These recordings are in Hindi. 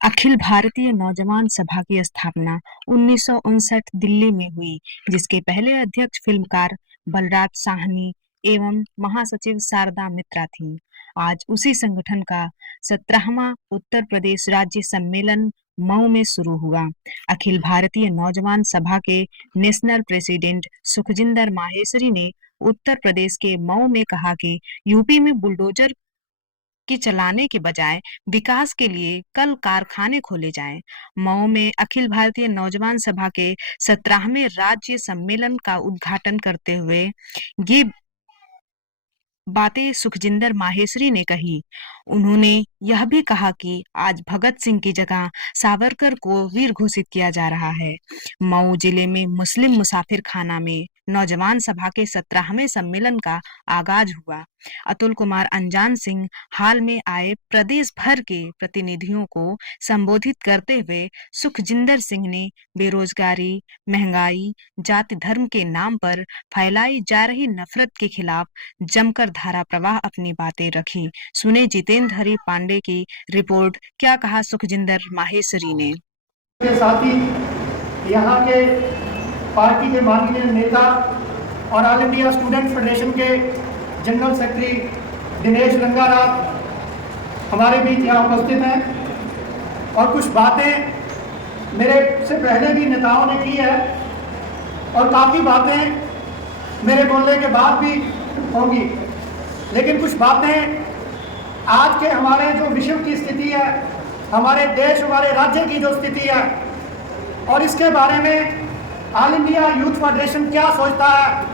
अखिल भारतीय नौजवान सभा की स्थापना 1959 दिल्ली में हुई, जिसके पहले अध्यक्ष फिल्मकार बलराज साहनी एवं महासचिव शारदा मित्रा थीं। आज उसी संगठन का 17वां उत्तर प्रदेश राज्य सम्मेलन मऊ में शुरू हुआ। अखिल भारतीय नौजवान सभा के नेशनल प्रेसिडेंट सुखजिंदर माहेश्वरी ने उत्तर प्रदेश के मऊ में कहा कि यूपी में बुलडोजर की चलाने के बजाय विकास के लिए कल कारखाने खोले जाएं। मऊ में अखिल भारतीय नौजवान सभा के 17वें राज्य सम्मेलन का उद्घाटन करते हुए ये बातें सुखजिंदर माहेश्वरी ने कही। उन्होंने यह भी कहा कि आज भगत सिंह की जगह सावरकर को वीर घोषित किया जा रहा है। मऊ जिले में मुस्लिम मुसाफिर खाना में नौजवान सभा के 17वें सम्मेलन का आगाज हुआ। अतुल कुमार अनजान सिंह हाल में आए प्रदेश भर के प्रतिनिधियों को संबोधित करते हुए सुखजिंदर सिंह ने बेरोजगारी, महंगाई, जाति धर्म के नाम पर फैलाई जा रही नफरत के खिलाफ जमकर धारा प्रवाह अपनी बातें रखी। सुने जितेंद्र हरि पांडे की रिपोर्ट। क्या कहा सुखजिंदर माहेश्वरी ने। के साथ ही यहाँ के पार्टी के माननीय नेता और ऑल इंडिया स्टूडेंट फेडरेशन के जनरल सेक्रेटरी दिनेश रंगाराव हमारे बीच यहाँ उपस्थित हैं और कुछ बातें मेरे से पहले भी नेताओं ने की है और काफ़ी बातें मेरे बोलने के बाद भी होंगी, लेकिन कुछ बातें आज के हमारे जो विश्व की स्थिति है, हमारे देश हमारे राज्य की जो स्थिति है और इसके बारे में ऑल इंडिया यूथ फेडरेशन क्या सोचता है,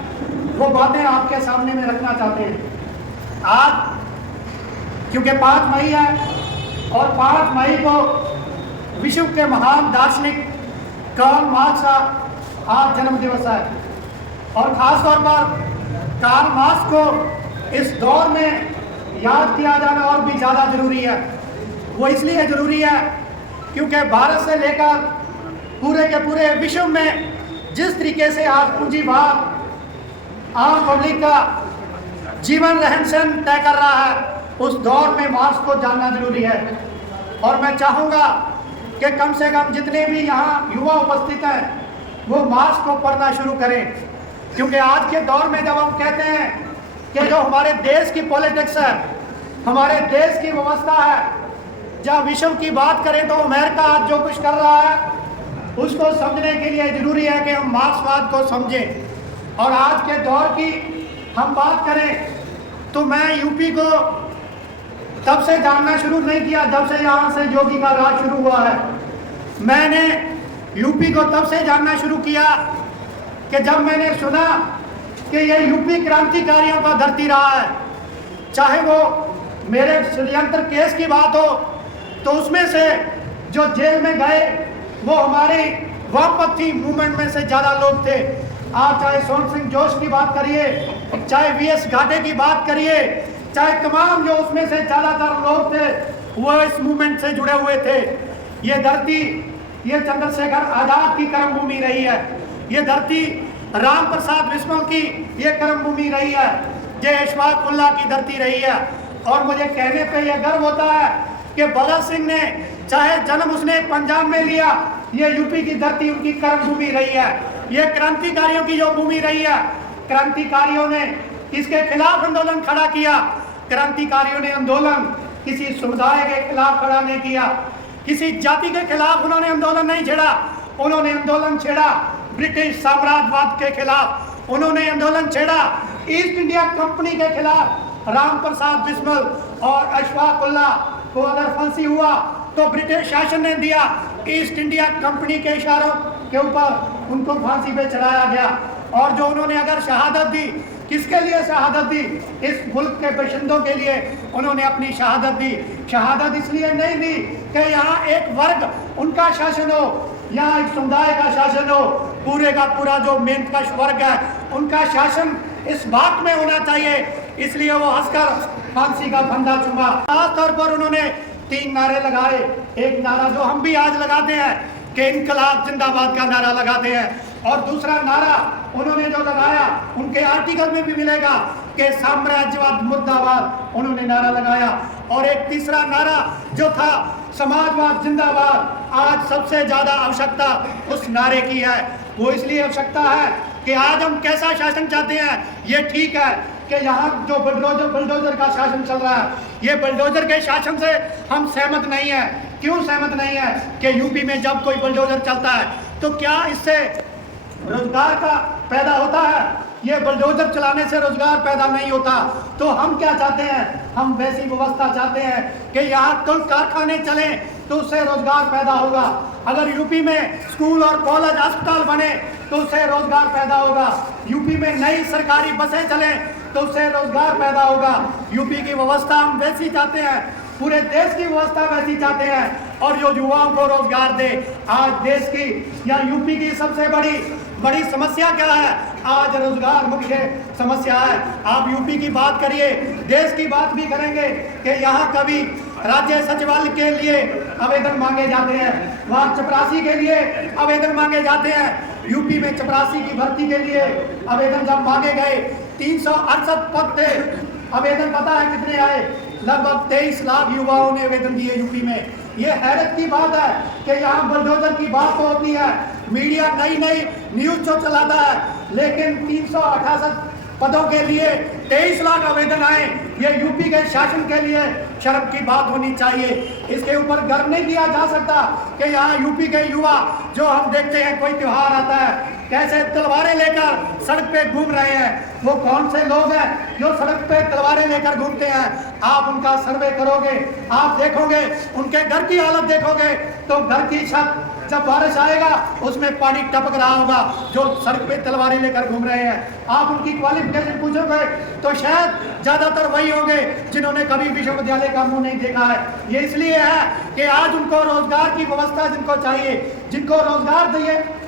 वो बातें आपके सामने में रखना चाहते हैं। आज क्योंकि 5 मई है और 5 मई को विश्व के महान दार्शनिक कार्ल मार्क्स का आज जन्म दिवस है और ख़ास तौर पर कार्ल मार्क्स को इस दौर में याद किया जाना और भी ज़्यादा ज़रूरी है। वो इसलिए ज़रूरी है क्योंकि भारत से लेकर पूरे के पूरे विश्व में जिस तरीके से आज पूंजीवाद आम पब्लिक का जीवन रहन सहन तय कर रहा है, उस दौर में मार्क्स को जानना जरूरी है। और मैं चाहूँगा कि कम से कम जितने भी यहाँ युवा उपस्थित हैं वो मार्क्स को पढ़ना शुरू करें, क्योंकि आज के दौर में जब हम कहते हैं कि जो हमारे देश की पॉलिटिक्स है, हमारे देश की व्यवस्था है, जब विश्व की बात करें तो अमेरिका आज जो कुछ कर रहा है उसको समझने के लिए ज़रूरी है कि हम मार्क्सवाद को समझें। और आज के दौर की हम बात करें तो मैं यूपी को तब से जानना शुरू नहीं किया जब से यहाँ से योगी का राज शुरू हुआ है। मैंने यूपी को तब से जानना शुरू किया कि जब मैंने सुना कि ये यूपी क्रांतिकारियों का धरती रहा है। चाहे वो मेरे षड्यंत्र केस की बात हो तो उसमें से जो जेल में गए वो हमारे वामपंथी मूवमेंट में से ज़्यादा लोग थे। आप चाहे सोन सिंह जोश की बात करिए, चाहे वीएस घाटे की बात करिए, चाहे तमाम जो उसमें से ज़्यादातर लोग थे वो इस मूवमेंट से जुड़े हुए थे। ये धरती, ये चंद्रशेखर आज़ाद की कर्मभूमि रही है। ये धरती राम प्रसाद बिस्मिल की ये कर्मभूमि रही है। ये अशफाक उल्लाह की धरती रही है। और मुझे कहने पे ये गर्व होता है कि भगत सिंह ने चाहे जन्म उसने पंजाब में लिया, ये यूपी की धरती उनकी कर्मभूमि रही है। ये क्रांतिकारियों की जो भूमि रही है। क्रांतिकारियों ने किसके खिलाफ आंदोलन खड़ा किया? क्रांतिकारियों ने आंदोलन किसी समुदाय के खिलाफ खड़ा नहीं किया, किसी जाति के खिलाफ उन्होंने आंदोलन नहीं छेड़ा। उन्होंने आंदोलन छेड़ा ब्रिटिश साम्राज्यवाद के खिलाफ, उन्होंने आंदोलन छेड़ा ईस्ट इंडिया कंपनी के खिलाफ। राम प्रसाद बिस्मिल और अशफाक उल्लाह को अगर फांसी हुआ तो ब्रिटिश शासन ने दिया, ईस्ट इंडिया कंपनी के इशारों के ऊपर उनको फांसी पे चढ़ाया गया। और जो उन्होंने अगर शहादत दी, किसके लिए शहादत दी? इस मुल्क के बशिंदों के लिए उन्होंने अपनी शहादत दी। शहादत इसलिए नहीं दी कि यहाँ एक वर्ग उनका शासन हो, यहाँ एक समुदाय का शासन हो। पूरे का पूरा जो मेहनतकश वर्ग है उनका शासन इस बात में होना चाहिए। इसलिए वो हंसकर फांसी का फंदा चूमा। खास तौर पर उन्होंने 3 नारे लगाए। एक नारा जो हम भी आज लगाते हैं कि इनकलाब जिंदाबाद का नारा लगाते हैं, और दूसरा नारा उन्होंने जो लगाया उनके आर्टिकल में भी मिलेगा कि साम्राज्यवाद मुर्दाबाद उन्होंने नारा लगाया। और एक तीसरा नारा जो था समाजवाद जिंदाबाद, आज सबसे ज्यादा आवश्यकता उस नारे की है। वो इसलिए आवश्यकता है कि आज हम कैसा शासन चाहते हैं। ये ठीक है कि यहाँ जो बुलडोजर का शासन चल रहा है, ये बुलडोजर के शासन से हम सहमत नहीं है। क्यों सहमत नहीं है कि यूपी में जब कोई बुलडोजर चलता है तो क्या इससे रोजगार का पैदा होता है? ये बुलडोजर चलाने से रोजगार पैदा नहीं होता। तो हम क्या चाहते हैं? हम वैसी व्यवस्था चाहते हैं कि यहाँ कुल कारखाने चलें तो उससे रोजगार पैदा होगा। अगर यूपी में स्कूल और कॉलेज अस्पताल बने तो उससे रोजगार पैदा होगा। यूपी में नई सरकारी बसें चलें तो उससे रोजगार पैदा होगा। यूपी की व्यवस्था हम वैसी चाहते हैं, पूरे देश की व्यवस्था वैसी चाहते हैं और जो युवाओं को रोजगार दे। आज देश की या यूपी की सबसे बड़ी समस्या क्या है? आज रोजगार मुख्य समस्या है। आप यूपी की बात करिए, देश की बात भी करेंगे कि यहाँ कभी राज्य सचिवालय के लिए आवेदन मांगे जाते हैं, वहाँ चपरासी के लिए आवेदन मांगे जाते हैं। यूपी में चपरासी की भर्ती के लिए आवेदन जब मांगे गए 368 पद थे, आवेदन पता है कितने आए? लगभग 23 लाख युवाओं ने आवेदन दिए यूपी में। ये हैरत की बात है कि यहाँ बुलडोजर की बात तो होती है, मीडिया नई न्यूज जो चलाता है, लेकिन 368 पदों के लिए 23 लाख आवेदन आए। ये यूपी के शासन के लिए शर्म की बात होनी चाहिए। इसके ऊपर गर्व नहीं किया जा सकता कि यहाँ यूपी के युवा, जो हम देखते हैं कोई त्योहार आता है कैसे तलवारें लेकर सड़क पे घूम रहे हैं। वो कौन से लोग हैं जो सड़क पे तलवारें लेकर घूमते हैं? आप उनका सर्वे करोगे, आप देखोगे, उनके घर की हालत देखोगे तो घर की छत जब बारिश आएगा उसमें पानी टपक रहा होगा जो सड़क पे तलवारें लेकर घूम रहे हैं। आप उनकी क्वालिफिकेशन पूछोगे तो शायद ज्यादातर वही होंगे जिन्होंने कभी विश्वविद्यालय का मुंह नहीं देखा है। ये इसलिए है कि आज उनको रोजगार की व्यवस्था जिनको चाहिए, जिनको रोजगार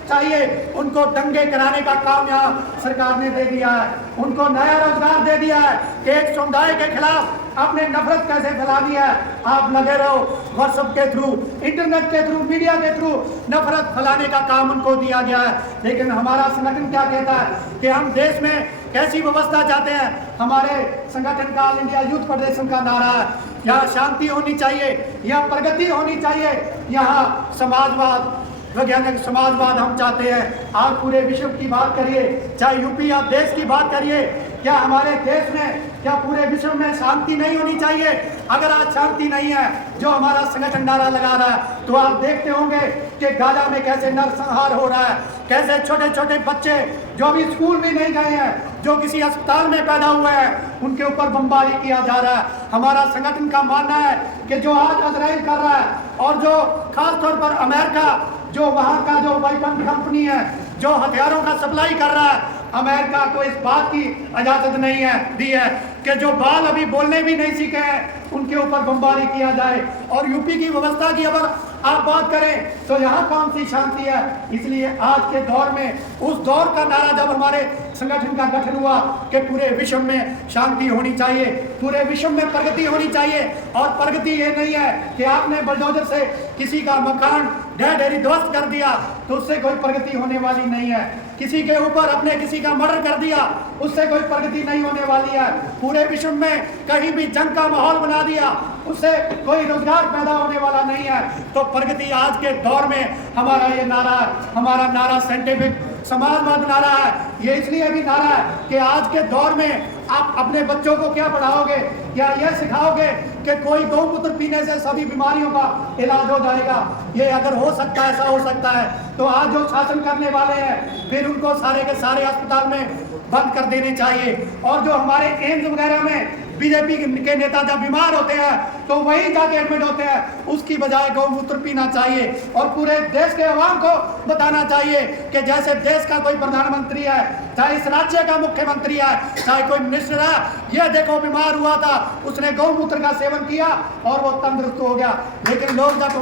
चाहिए, उनको दंगे कराने का काम यहाँ सरकार ने दे दिया है। उनको नया रोजगार दे दिया है कि एक समुदाय के खिलाफ आपने नफरत कैसे फैला दिया है। आप लगे रहो व्हाट्सएप के थ्रू, इंटरनेट के थ्रू, मीडिया के थ्रू नफरत फैलाने का काम उनको दिया गया है। लेकिन हमारा संगठन क्या कहता है कि हम देश में कैसी व्यवस्था चाहते हैं? हमारे संगठन का ऑल इंडिया यूथ फेडरेशन का नारा है, यहाँ शांति होनी चाहिए, यहाँ प्रगति होनी चाहिए, यहाँ समाजवाद, वैज्ञानिक समाजवाद हम चाहते हैं। आप पूरे विश्व की बात करिए, चाहे यूपी या देश की बात करिए, क्या हमारे देश में, क्या पूरे विश्व में शांति नहीं होनी चाहिए? अगर आज शांति नहीं है, जो हमारा संगठन नारा लगा रहा है, तो आप देखते होंगे कि गाजा में कैसे नरसंहार हो रहा है, कैसे छोटे छोटे बच्चे जो अभी स्कूल भी नहीं गए हैं, जो किसी अस्पताल में पैदा हुए हैं, उनके ऊपर बमबारी किया जा रहा है। हमारा संगठन का मानना है कि जो आज इजराइल कर रहा है और जो खासतौर पर अमेरिका, जो वहाँ का जो वेपन कंपनी है, जो हथियारों का सप्लाई कर रहा है, अमेरिका को इस बात की इजाजत नहीं है दी है कि जो बाल अभी बोलने भी नहीं सीखे हैं उनके ऊपर बमबारी किया जाए। और यूपी की व्यवस्था की अगर आप बात करें तो यहाँ कौन सी शांति है? इसलिए आज के दौर में, उस दौर का नारा जब हमारे संगठन का गठन हुआ कि पूरे विश्व में शांति होनी चाहिए, पूरे विश्व में प्रगति होनी चाहिए। और प्रगति ये नहीं है कि आपने बुलडोजर से किसी का मकान ढह ढेरी ध्वस्त कर दिया तो उससे कोई प्रगति होने वाली नहीं है। किसी के ऊपर अपने किसी का मर्डर कर दिया, उससे कोई प्रगति नहीं होने वाली है। पूरे विश्व में कहीं भी जंग का माहौल बना दिया, उससे कोई रोजगार पैदा होने वाला नहीं है। तो प्रगति आज के दौर में हमारा ये नारा, हमारा नारा साइंटिफिक समाजवाद नारा है। ये इसलिए भी नारा है कि आज के दौर में आप अपने बच्चों को क्या पढ़ाओगे? क्या यह सिखाओगे कि कोई गौमूत्र पीने से सभी बीमारियों का इलाज हो जाएगा? ये अगर हो सकता है, ऐसा हो सकता है, तो आज जो शासन करने वाले हैं फिर उनको सारे के सारे अस्पताल में बंद कर देने चाहिए। और जो हमारे एम्स वगैरह में बीजेपी के नेता जब बीमार होते हैं तो वहीं जाके एडमिट होते हैं, उसकी बजाय गौमूत्र पीना चाहिए। और पूरे देश के अवाम को बताना चाहिए कि जैसे देश का कोई प्रधानमंत्री है, चाहे इस राज्य का मुख्यमंत्री है, चाहे कोई मिनिस्टर है, ये देखो बीमार हुआ था, उसने गौमूत्र का सेवन किया और वो तंदुरुस्त हो गया। लेकिन लोग जब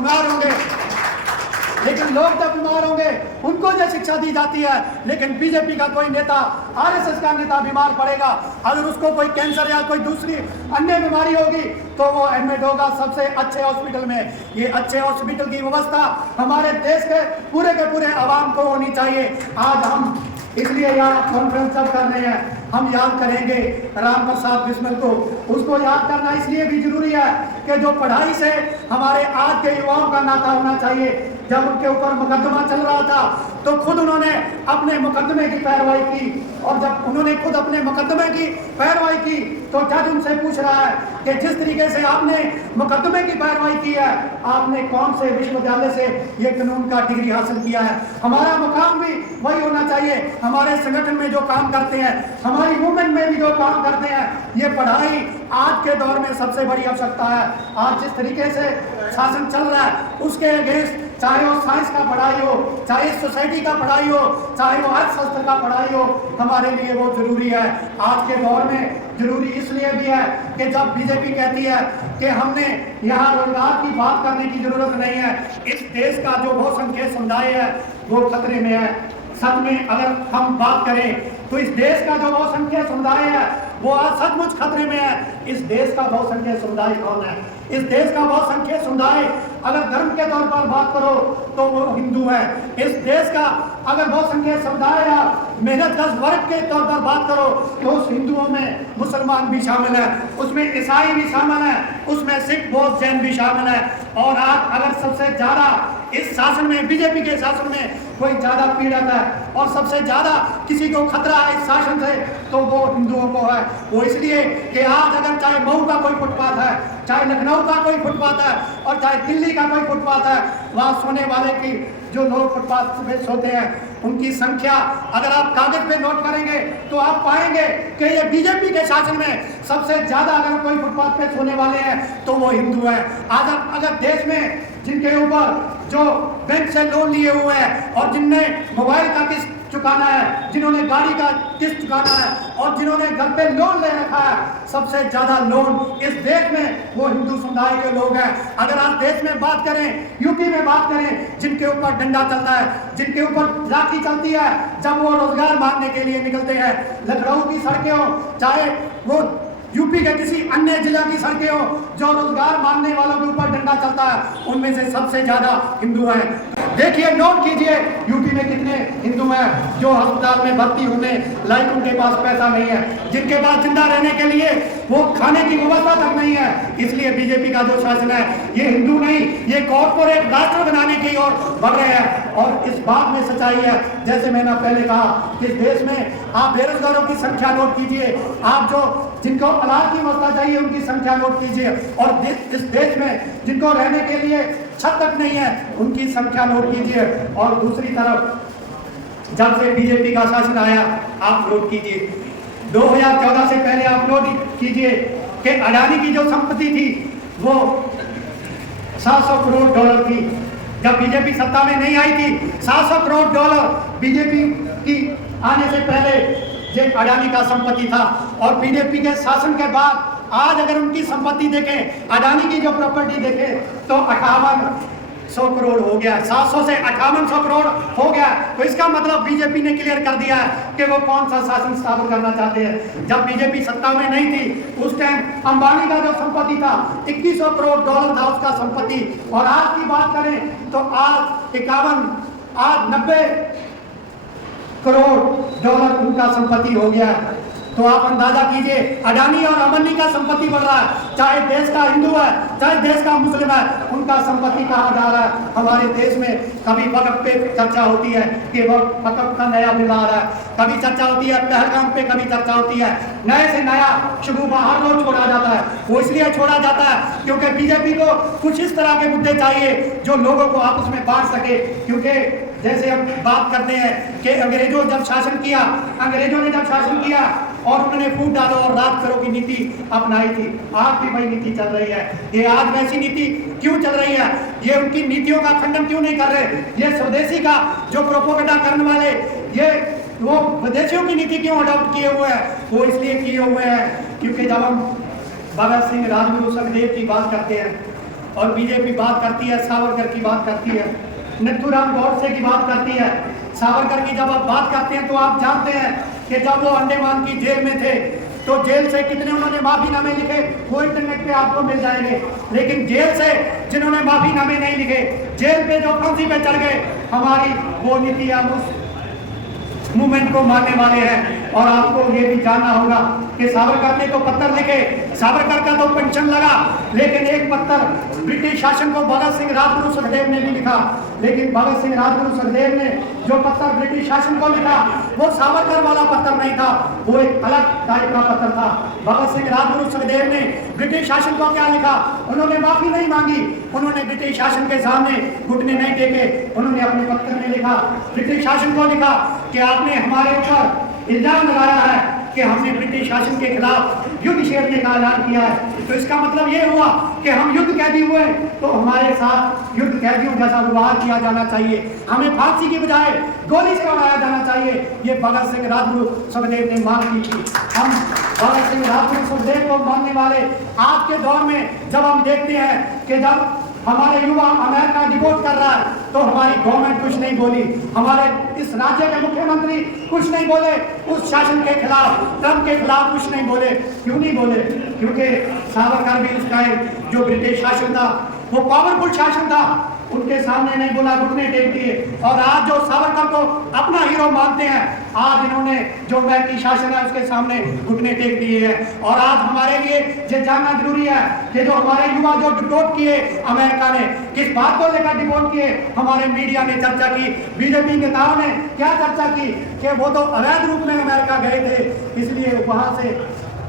बीमार होंगे उनको जो शिक्षा दी जाती है, लेकिन बीजेपी का कोई नेता, आरएसएस का नेता बीमार पड़ेगा, अगर उसको कोई कैंसर या कोई दूसरी अन्य बीमारी होगी तो वो एडमिट होगा सबसे अच्छे हॉस्पिटल में। ये अच्छे हॉस्पिटल की व्यवस्था हमारे देश के पूरे आवाम को होनी चाहिए। आज हम इसलिए यहाँ कॉन्फ्रेंस सब कर रहे हैं, हम याद करेंगे राम प्रसाद बिस्मिल को। उसको याद करना इसलिए भी जरूरी है कि जो पढ़ाई से हमारे आज के युवाओं का नाता होना चाहिए। जब उनके ऊपर मुकदमा चल रहा था तो खुद उन्होंने अपने मुकदमे की पैरवाई की, और जब उन्होंने खुद अपने मुकदमे की पैरवाई की तो जज उनसे पूछ रहा है कि जिस तरीके से आपने मुकदमे की पैरवाई की है, आपने कौन से विश्वविद्यालय से ये कानून का डिग्री हासिल किया है। हमारा मुकाम भी वही होना चाहिए। हमारे संगठन में जो काम करते हैं, हमारी मूवमेंट में भी जो काम करते हैं, ये पढ़ाई आज के दौर में सबसे बड़ी आवश्यकता है। आज जिस तरीके से शासन चल रहा है उसके अगेंस्ट, चाहे वो साइंस का पढ़ाई हो, चाहे सोसाइटी का पढ़ाई हो, चाहे वो अर्थशास्त्र का पढ़ाई हो, हमारे लिए वो जरूरी है। आज के दौर में जरूरी इसलिए भी है कि जब बीजेपी कहती है कि हमने यहाँ रोजगार की बात करने की जरूरत नहीं है, इस देश का जो बहुसंख्यक समुदाय है वो खतरे में है। सच में अगर हम बात करें तो इस देश का जो बहुसंख्यक समुदाय है वो आज सचमुच खतरे में है। इस देश का बहुसंख्यक समुदाय कौन है? इस देश का बहुसंख्यक समुदाय अगर धर्म के तौर पर बात करो तो वो हिंदू है। इस देश का अगर बहुसंख्यक समुदाय या मेहनतकश वर्ग के तौर पर बात करो तो उस हिंदुओं में मुसलमान भी शामिल है, उसमें ईसाई भी शामिल है, उसमें सिख, बौद्ध, जैन भी शामिल है। और आज अगर सबसे ज्यादा इस शासन में, बीजेपी के शासन में कोई ज्यादा पीड़ित है और सबसे ज्यादा किसी को खतरा है इस शासन से तो वो हिंदुओं को है। वो इसलिए कि आज अगर चाहे मऊ का कोई फुटपाथ है, चाहे लखनऊ का कोई फुटपाथ है और चाहे दिल्ली का कोई फुटपाथ है, वहाँ सोने वाले की जो लोग फुटपाथ पे सोते हैं उनकी संख्या अगर आप कागज पे नोट करेंगे तो आप पाएंगे कि ये बीजेपी के शासन में सबसे ज्यादा अगर कोई फुटपाथ पे सोने वाले हैं तो वो हिंदू है। आज अगर देश में जिनके ऊपर जो बैंक से लोन लिए हुए हैं और जिनने मोबाइल का किस्त चुकाना है, जिन्होंने गाड़ी का किस्त चुकाना है और जिन्होंने घर पे लोन ले रखा है, सबसे ज्यादा लोन इस देश में वो हिंदू समुदाय के लोग हैं। अगर आज देश में बात करें, यूपी में बात करें, जिनके ऊपर डंडा चलता है, जिनके ऊपर लाठी चलती है जब वो रोजगार मांगने के लिए निकलते हैं, लखनऊ की सड़कें हो, चाहे वो यूपी के किसी अन्य जिला की सड़कें हो, जो रोजगार मांगने वालों के ऊपर डंडा चलता है उनमें से सबसे ज्यादा हिंदू हैं। देखिए, नोट कीजिए यूपी में कितने हिंदू हैं जो अस्पताल में भर्ती होने लायक, उनके पास पैसा नहीं है, जिनके पास जिंदा रहने के लिए वो खाने की व्यवस्था तक नहीं है। इसलिए बीजेपी का जो शासन है ये हिंदू नहीं, ये कॉर्पोरेट राष्ट्र बनाने की ओर बढ़ रहे हैं। और इस बात में सच्चाई है, जैसे मैंने पहले कहा, इस देश में आप बेरोजगारों की संख्या नोट कीजिए, आप जो जिनको इलाज की व्यवस्था चाहिए उनकी संख्या नोट कीजिए, और इस देश में जिनको रहने के लिए छत तक नहीं है उनकी संख्या नोट कीजिए। और दूसरी तरफ जब से बीजेपी का शासन आया आप नोट कीजिए, 2014 से पहले आप नोट कीजिए कि अडानी की जो संपत्ति थी वो 700 करोड़ डॉलर थी। जब बीजेपी सत्ता में नहीं आई थी, 700 करोड़ डॉलर बीजेपी की आने से पहले ये अडानी का संपत्ति था। और बीजेपी के शासन के बाद आज अगर उनकी संपत्ति देखें, अडानी की जो प्रॉपर्टी देखें तो 5800 करोड़ हो गया, 700 से 5800 करोड़ हो गया। तो इसका मतलब बीजेपी ने क्लियर कर दिया है कि वो कौन सा शासन स्थापित करना चाहते हैं। जब बीजेपी सत्ता में नहीं थी उस टाइम अंबानी का जो संपत्ति था 2100 करोड़ डॉलर था उसका संपत्ति, और आज की बात करें तो आज 90 करोड़ डॉलर उनका संपत्ति हो गया है। तो आप अंदाजा कीजिए अडानी और अंबानी का संपत्ति बढ़ रहा है, चाहे देश का हिंदू है चाहे देश का मुस्लिम है, उनका संपत्ति कहाँ जा रहा है। हमारे देश में कभी वक्फ पे चर्चा होती है कि वक्फ का नया बिल आ रहा है, कभी चर्चा होती है पहलगाम पे, कभी चर्चा होती है नए से नया शगुफा हर रोज छोड़ा जाता है। वो इसलिए छोड़ा जाता है क्योंकि बीजेपी को कुछ इस तरह के मुद्दे चाहिए जो लोगों को आपस में बांट सके। क्योंकि जैसे हम बात करते हैं कि अंग्रेजों ने जब शासन किया और उन्होंने फूट डालो और राज करो की नीति अपनाई थी, आज भी वही नीति चल रही है। ये आज वैसी नीति क्यों चल रही है? ये उनकी नीतियों का खंडन क्यों नहीं कर रहे? ये स्वदेशी का जो प्रोपोगंडा करने वाले ये वो विदेशियों की नीति क्यों अडॉप्ट किए हुए हैं? वो इसलिए किए हुए हैं क्योंकि जब हम भगत सिंह, राजगुरु, सुखदेव की बात करते हैं और बीजेपी बात करती है, सावरकर की बात करती है, नथुराम गोडसे की बात करती है, सावरकर की जब आप बात करते हैं तो आप जानते हैं कि जब वो अंडमान की जेल में थे तो जेल से कितने उन्होंने माफीनामे लिखे वो इंटरनेट पे आपको मिल जाएंगे। लेकिन जेल से जिन्होंने माफीनामे नहीं लिखे, जेल पे जो फांसी पे चढ़ गए, हमारी वो नीति हम उस मूवमेंट को मानने वाले हैं। और आपको ये भी जानना होगा कि सावरकर ने तो पत्र लिखे, सावरकर का तो पेंशन लगा, लेकिन एक पत्र ब्रिटिश शासन को भगत सिंह राजगुरु सुखदेव ने भी लिखा। लेकिन भगत सिंह राजगुरु सुखदेव ने जो पत्र ब्रिटिश शासन को लिखा वो सावरकर वाला पत्र नहीं था, वो एक अलग टाइप का पत्र था। भगत सिंह राजगुरु सुखदेव ने ब्रिटिश शासन को क्या लिखा? उन्होंने माफी नहीं मांगी, उन्होंने ब्रिटिश शासन के सामने घुटने नहीं टेके। उन्होंने अपने पत्र में लिखा, ब्रिटिश शासन को लिखा कि आपने हमारे ऊपर इल्जाम लगाया है कि हमने ब्रिटिश शासन के खिलाफ युद्ध छेड़ने का ऐलान किया है। तो इसका मतलब ये हुआ कि हम युद्ध कैदी हुए, तो हमारे साथ युद्ध कैदियों जैसा व्यवहार किया जाना चाहिए, हमें फांसी की बजाय गोली से उड़ाया जाना चाहिए। ये भगत सिंह राजगुरु सुखदेव ने मांग की थी। हम भगत सिंह राजगुरु सुखदेव को मानने वाले आज के दौर में जब हम देखते हैं कि जब हमारे युवा अमेरिका डिपोर्ट कर रहा है तो हमारी गवर्नमेंट कुछ नहीं बोली, हमारे इस राज्य के मुख्यमंत्री कुछ नहीं बोले, उस शासन के खिलाफ, ट्रंप के खिलाफ कुछ नहीं बोले। क्यों नहीं बोले? क्योंकि सावरकर भी उसका जो ब्रिटिश शासन था वो पावरफुल शासन था, उनके सामने नहीं बोला, घुटने टेक दिए। और आज जो सावरकर को अपना हीरो मानते हैं, आज इन्होंने जो अमेरिकी शासन है उसके सामने घुटने टेक दिए हैं। और आज हमारे लिए ये जानना जरूरी है कि जो हमारे युवा जो डिपोर्ट किए अमेरिका ने, किस बात को लेकर डिपोर्ट किए, हमारे मीडिया ने चर्चा की, बीजेपी नेताओं ने क्या चर्चा की कि वो तो अवैध रूप में अमेरिका गए थे, इसलिए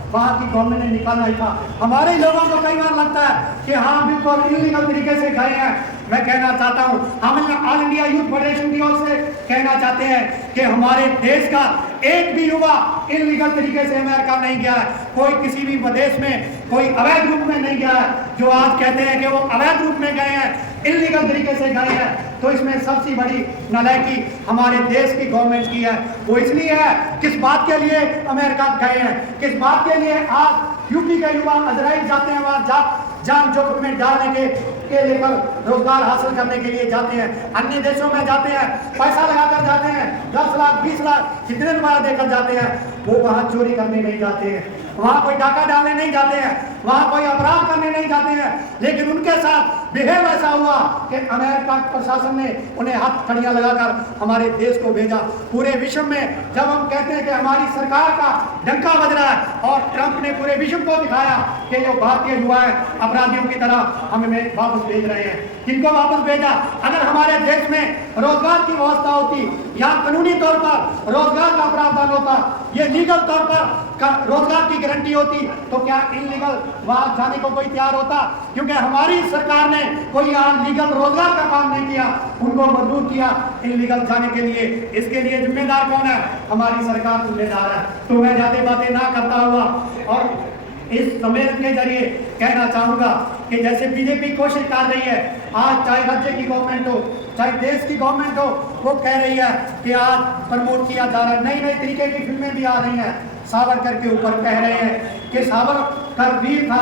वहाँ की गवर्नमेंट ने निकालना ही था। हमारे लोगों को कई बार लगता है कि हाँ बिल्कुल इलीगल तरीके से गए हैं। मैं कहना चाहता हूँ, हम ऑल इंडिया यूथ फेडरेशन की ओर से कहना चाहते हैं कि हमारे देश का एक भी युवा इलीगल तरीके से अमेरिका नहीं गया है, कोई किसी भी प्रदेश में कोई अवैध रूप में नहीं गया है। जो आज कहते हैं कि वो अवैध रूप में गए हैं, इलीगल तरीके से गए हैं, तो इसमें सबसे बड़ी नालायकी हमारे देश की गवर्नमेंट की है। वो इसलिए है, किस बात के लिए अमेरिका गए हैं, किस बात के लिए आज यूपी के युवा इजराइल जाते हैं, वहाँ जान जोखिम में डालने के लेकर रोजगार हासिल करने के लिए जाते हैं, अन्य देशों में जाते हैं, पैसा लगाकर जाते हैं, 10 लाख 20 लाख कितने रुपया देकर जाते हैं। वो वहाँ चोरी करने नहीं जाते हैं, वहाँ कोई डाका डालने नहीं जाते हैं, वहाँ कोई अपराध करने नहीं जाते हैं। लेकिन उनके साथ बिहेव ऐसा हुआ कि अमेरिका प्रशासन ने उन्हें हाथ खड़ियाँ लगाकर हमारे देश को भेजा। पूरे विश्व में जब हम कहते हैं कि हमारी सरकार का डंका बज रहा है और ट्रंप ने पूरे विश्व को दिखाया कि जो भारतीय युवा है अपराधियों की तरह हमें वापस भेज रहे हैं। किनको वापस भेजा? अगर हमारे देश में रोजगार की व्यवस्था होती या कानूनी तौर पर रोजगार का प्रावधान होता, ये लीगल तौर पर रोजगार की गारंटी होती, तो क्या इनलीगल वहां जाने को कोई तैयार होता? क्योंकि हमारी सरकार ने कोई यहाँ लीगल रोजगार का काम नहीं किया, उनको मजबूर किया इनलीगल जाने के लिए। इसके लिए जिम्मेदार कौन है? हमारी सरकार जिम्मेदार है। तो मैं ज्यादा बातें ना करता हुआ और इस सम्मेलन के जरिए कहना चाहूंगा कि जैसे बीजेपी कोशिश कर रही है, आज चाहे राज्य की गवर्नमेंट हो चाहे देश की गवर्नमेंट हो, वो कह रही है कि आज प्रमोट किया जा रहा है, नई नई तरीके की फिल्में भी आ रही हैं। सावरकर के ऊपर कह रहे हैं कि सावरकर वीर था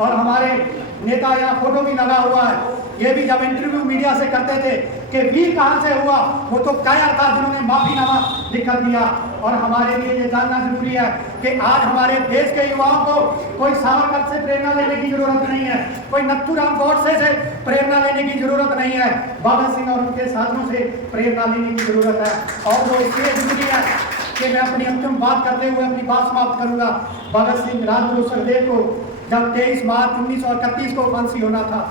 और हमारे नेता यहाँ फोटो भी लगा हुआ है। ये भी जब इंटरव्यू मीडिया से करते थे कि वीर कहाँ से हुआ, वो तो कायर था जिन्होंने माफीनामा लिख कर दिया। और हमारे लिए ये जानना जरूरी है कि आज हमारे देश के युवाओं को कोई सावरकर से प्रेरणा लेने की जरूरत नहीं है, कोई नथुराम गोडसे से प्रेरणा लेने की जरूरत नहीं है, भगत सिंह और उनके साथियों से प्रेरणा लेने की जरूरत है। और वो इसलिए जरूरी है कि मैं अपनी अंतिम बात करते हुए अपनी बात समाप्त करूंगा। भगत सिंह राजगुरु सुखदेव को जब 23 मार्च 1931 को फांसी होना था,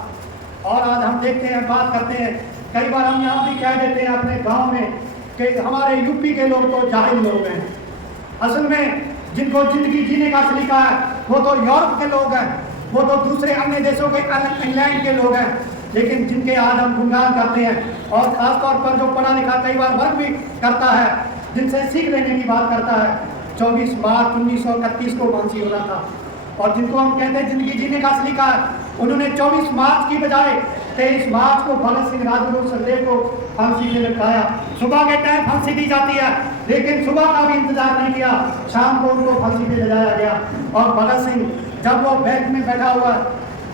और आज हम देखते हैं, बात करते हैं, कई बार हम यहाँ भी कह देते हैं अपने गांव में कि हमारे यूपी के लोग तो जाहिल लोग हैं। असल में जिनको जिंदगी जीने का सलीका है वो तो यूरोप के लोग हैं, वो तो दूसरे अन्य देशों के, इंग्लैंड के लोग हैं। लेकिन जिनके आज हम गुणगान करते हैं और खासतौर पर जो पढ़ा लिखा कई बार वर्ग भी करता है, जिनसे सीख लेने की बात करता है, 24 मार्च 1931 को फांसी होना था। और जिनको हम कहते हैं जिंदगी जीने का सलीका है, उन्होंने 24 मार्च की बजाय 23 मार्च को भगत सिंह राजगुरु सुखदेव को फांसी में लटकाया। सुबह के टाइम फांसी दी जाती है, लेकिन सुबह का भी इंतजार नहीं किया, शाम को उनको फांसी पे लगाया गया। और भगत सिंह जब वो बैंक में बैठा हुआ है,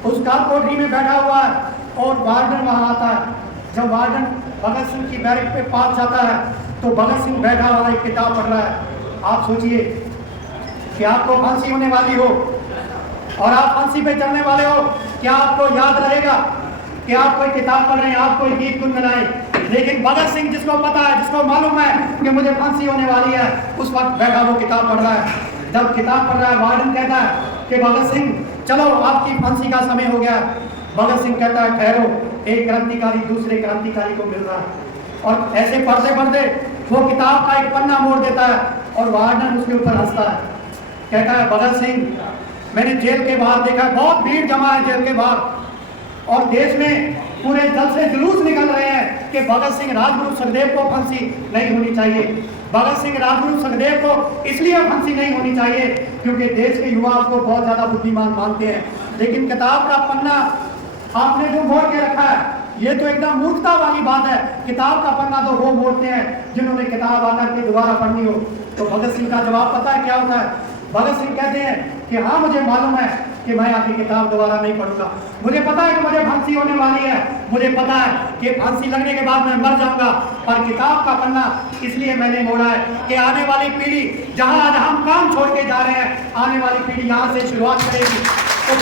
उस कार कोठरी में बैठा हुआ है और वार्डन वहाँ आता है, जब वार्डन भगत सिंह की बैरक पे पास जाता है तो भगत सिंह बैठा हुआ एक किताब पढ़ रहा है। आप सोचिए कि आपको फांसी होने वाली हो और आप फांसी पे चढ़ने वाले हो, क्या आपको याद रहेगा कि आप कोई किताब पढ़ रहे हैं, आप कोई गीत गुनगुनाएं? लेकिन भगत सिंह, जिसको पता है, जिसको मालूम है कि मुझे फांसी होने वाली है, उस वक्त बैठा वो किताब पढ़ रहा है। जब किताब पढ़ रहा है, वार्डन कहता है कि भगत सिंह चलो आपकी फांसी का समय हो गया। भगत सिंह कहता है ठहरो, एक क्रांतिकारी दूसरे क्रांतिकारी को मिल रहा है। और ऐसे पढ़ते पढ़ते वो किताब का एक पन्ना मोड़ देता है और वार्डन उसके ऊपर हंसता है, कहता है भगत सिंह, मैंने जेल के बाहर देखा है, बहुत भीड़ जमा है जेल के बाहर और देश में पूरे दल से जुलूस निकल रहे हैं कि भगत सिंह राजगुरु सुखदेव को फांसी नहीं होनी चाहिए। भगत सिंह राजगुरु सुखदेव को इसलिए फांसी नहीं होनी चाहिए क्योंकि देश के युवा उसको बहुत ज्यादा बुद्धिमान मानते हैं। लेकिन किताब का पन्ना आपने जो मोड़ के रखा है, ये तो एकदम मूर्खता वाली बात है। किताब का पन्ना तो वो मोड़ते हैं जिन्होंने किताब आकर के दोबारा पढ़नी हो। तो भगत सिंह का जवाब पता है क्या होता है? भगत सिंह कहते हैं कि हाँ, मुझे मालूम है कि मैं आपकी किताब दोबारा नहीं पढ़ूंगा। मुझे पता है कि मुझे फांसी होने वाली है, मुझे पता है कि फांसी लगने के बाद मैं मर जाऊंगा, पर किताब का पन्ना इसलिए मैंने मोड़ा है कि आने वाली पीढ़ी, जहां आज हम काम छोड़ के जा रहे हैं, आने वाली पीढ़ी यहां से शुरुआत करेगी। तो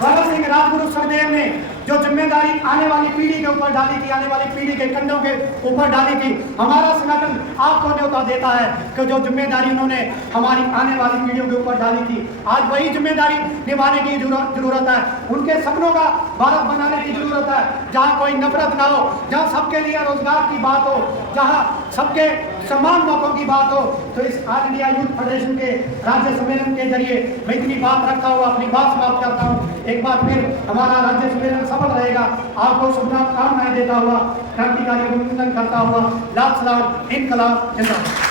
भगत सिंह राजगुरु सुखदेव ने जो जिम्मेदारी आने वाली पीढ़ी के ऊपर डाली थी, आने वाली पीढ़ी के कंधों के ऊपर डाली थी, हमारा संगठन आपको न्योता देता है कि जो जिम्मेदारी उन्होंने हमारी आने वाली पीढ़ियों के ऊपर डाली थी, आज वही जिम्मेदारी निभाने की जरूरत है। उनके सपनों का भारत बनाने की जरूरत है, जहाँ कोई नफरत ना हो, जहाँ सबके लिए रोजगार की बात हो, जहाँ सबके समान मौकों की बात हो। तो इस ऑल इंडिया यूथ फेडरेशन के राज्य सम्मेलन के जरिए मैं इतनी बात रखता हुआ अपनी बात समाप्त करता हूँ। एक बार फिर हमारा राज्य सम्मेलन सफल रहेगा। आपको शुभकामनाएं देता हुआ, क्रांतिकारी अभिनंदन करता हुआ, लाल सलाम, इनकलाब जिंदाबाद।